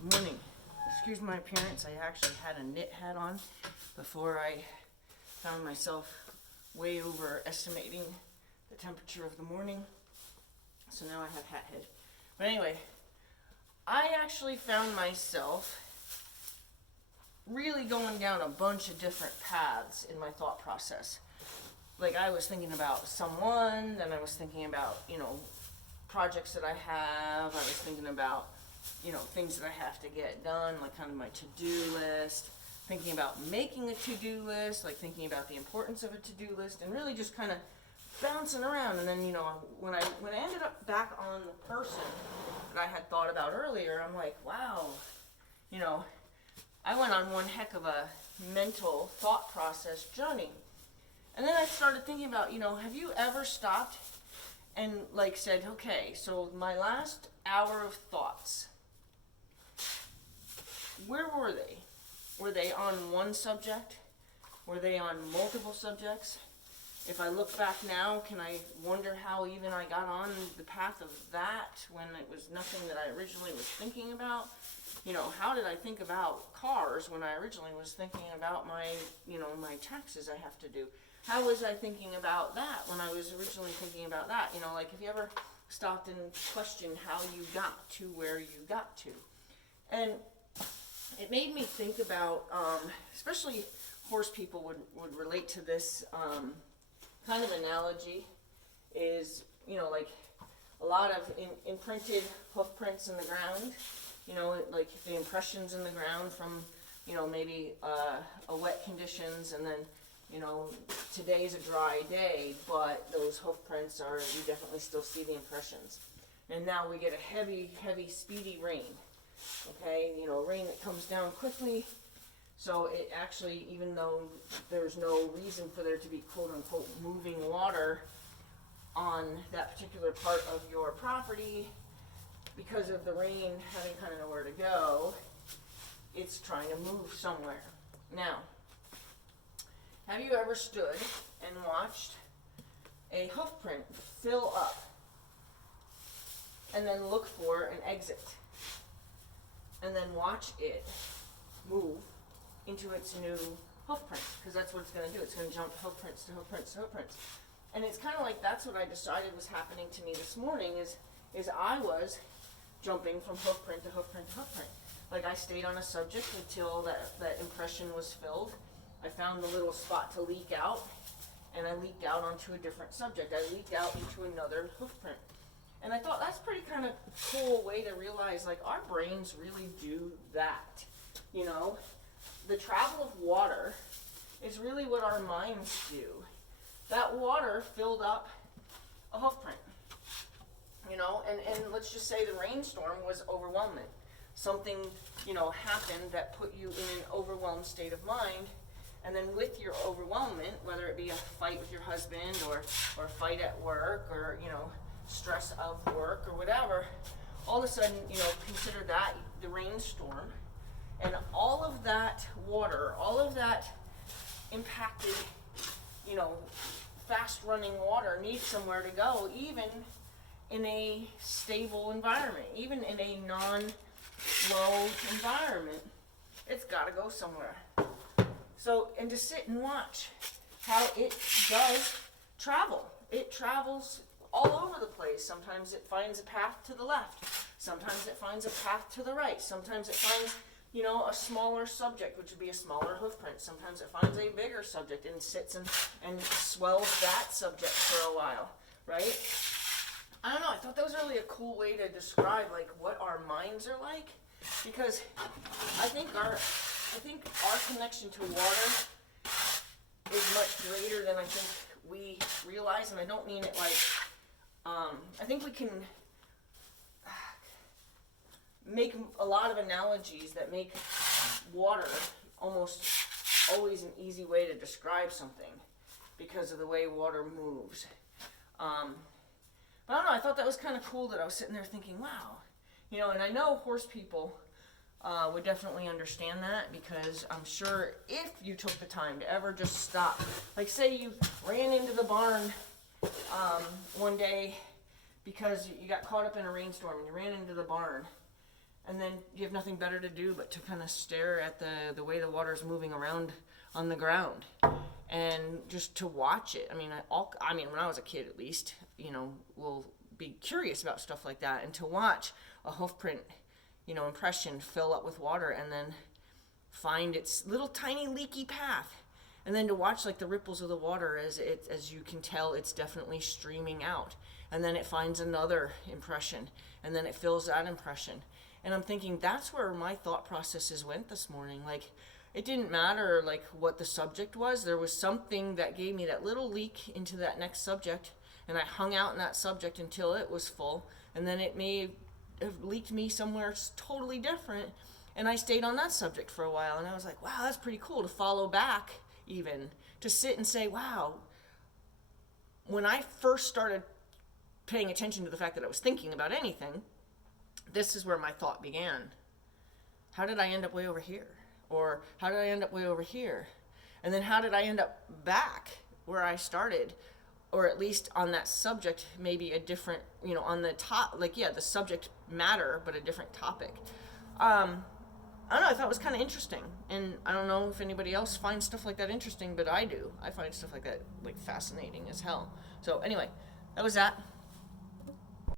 Good morning. Excuse my appearance. I actually had a knit hat on before I found myself way overestimating the temperature of the morning. So now I have hat head. But anyway, I actually found myself really going down a bunch of different paths in my thought process. Like I was thinking about someone, then I was thinking about, projects that I have. I was thinking about, things that I have to get done, like kind of my to-do list, thinking about making a to-do list, like thinking about the importance of a to-do list, and really just kind of bouncing around. And then, when I ended up back on the person that I had thought about earlier, I'm like, wow, I went on one heck of a mental thought process journey. And then I started thinking about, have you ever stopped and said, okay, so my last hour of thoughts, where were they? Were they on one subject? Were they on multiple subjects? If I look back now, can I wonder how even I got on the path of that when it was nothing that I originally was thinking about? How did I think about cars when I originally was thinking about my taxes I have to do? How was I thinking about that when I was originally thinking about that? Have you ever stopped and questioned how you got to where you got to? And it made me think about, especially horse people would relate to this kind of analogy, is, a lot of imprinted hoof prints in the ground, like the impressions in the ground from, maybe a wet conditions, and then today's a dry day, but those hoof prints you definitely still see the impressions. And now we get a heavy, speedy rain. Okay, rain that comes down quickly. So it actually, even though there's no reason for there to be quote unquote moving water on that particular part of your property, because of the rain having kind of nowhere to go, it's trying to move somewhere. Now, have you ever stood and watched a hoof print fill up and then look for an exit and then watch it move into its new hoof print? Because that's what it's going to do. It's going to jump hoof prints to hoof prints to hoof prints. And it's kind of like that's what I decided was happening to me this morning is I was jumping from hoof print to hoof print to hoof print. Like I stayed on a subject until that impression was filled. I found the little spot to leak out, and I leaked out onto a different subject. I leaked out into another hoof print. And I thought that's pretty kind of cool way to realize, our brains really do that. The travel of water is really what our minds do. That water filled up a hoof print. And let's just say the rainstorm was overwhelming. Something, happened that put you in an overwhelmed state of mind. And then with your overwhelmment, whether it be a fight with your husband or a fight at work or, stress of work or whatever, all of a sudden, consider that the rainstorm, and all of that water, all of that impacted, fast running water needs somewhere to go, even in a stable environment, even in a non-flow environment. It's got to go somewhere. So, and to sit and watch how it does travel. It travels all over the place. Sometimes it finds a path to the left. Sometimes it finds a path to the right. Sometimes it finds, a smaller subject, which would be a smaller hoof print. Sometimes it finds a bigger subject and sits and swells that subject for a while, right? I don't know. I thought that was really a cool way to describe, what our minds are like. Because I think our connection to water is much greater than I think we realize, and I don't mean it I think we can make a lot of analogies that make water almost always an easy way to describe something because of the way water moves. But I don't know, I thought that was kind of cool that I was sitting there thinking, wow. And I know horse people would definitely understand that, because I'm sure if you took the time to ever just stop, say you ran into the barn one day because you got caught up in a rainstorm and you ran into the barn, and then you have nothing better to do but to kind of stare at the way the water is moving around on the ground, and just to watch it. I mean, when I was a kid, at least, will be curious about stuff like that, and to watch a hoof print, impression fill up with water, and then find its little tiny leaky path, and then to watch like the ripples of the water as you can tell it's definitely streaming out, and then it finds another impression, and then it fills that impression. And I'm thinking that's where my thought processes went this morning. Like, it didn't matter like what the subject was. There was something that gave me that little leak into that next subject, and I hung out in that subject until it was full, and then it may have leaked me somewhere totally different, and I stayed on that subject for a while, and I was like, wow, that's pretty cool to follow back, even to sit and say, wow, when I first started paying attention to the fact that I was thinking about anything, this is where my thought began. How did I end up way over here? Or how did I end up way over here? And then how did I end up back where I started? Or at least on that subject, maybe a different, on the top, the subject matter, but a different topic. I don't know, I thought it was kind of interesting. And I don't know if anybody else finds stuff like that interesting, but I do. I find stuff like that, fascinating as hell. So anyway, that was that.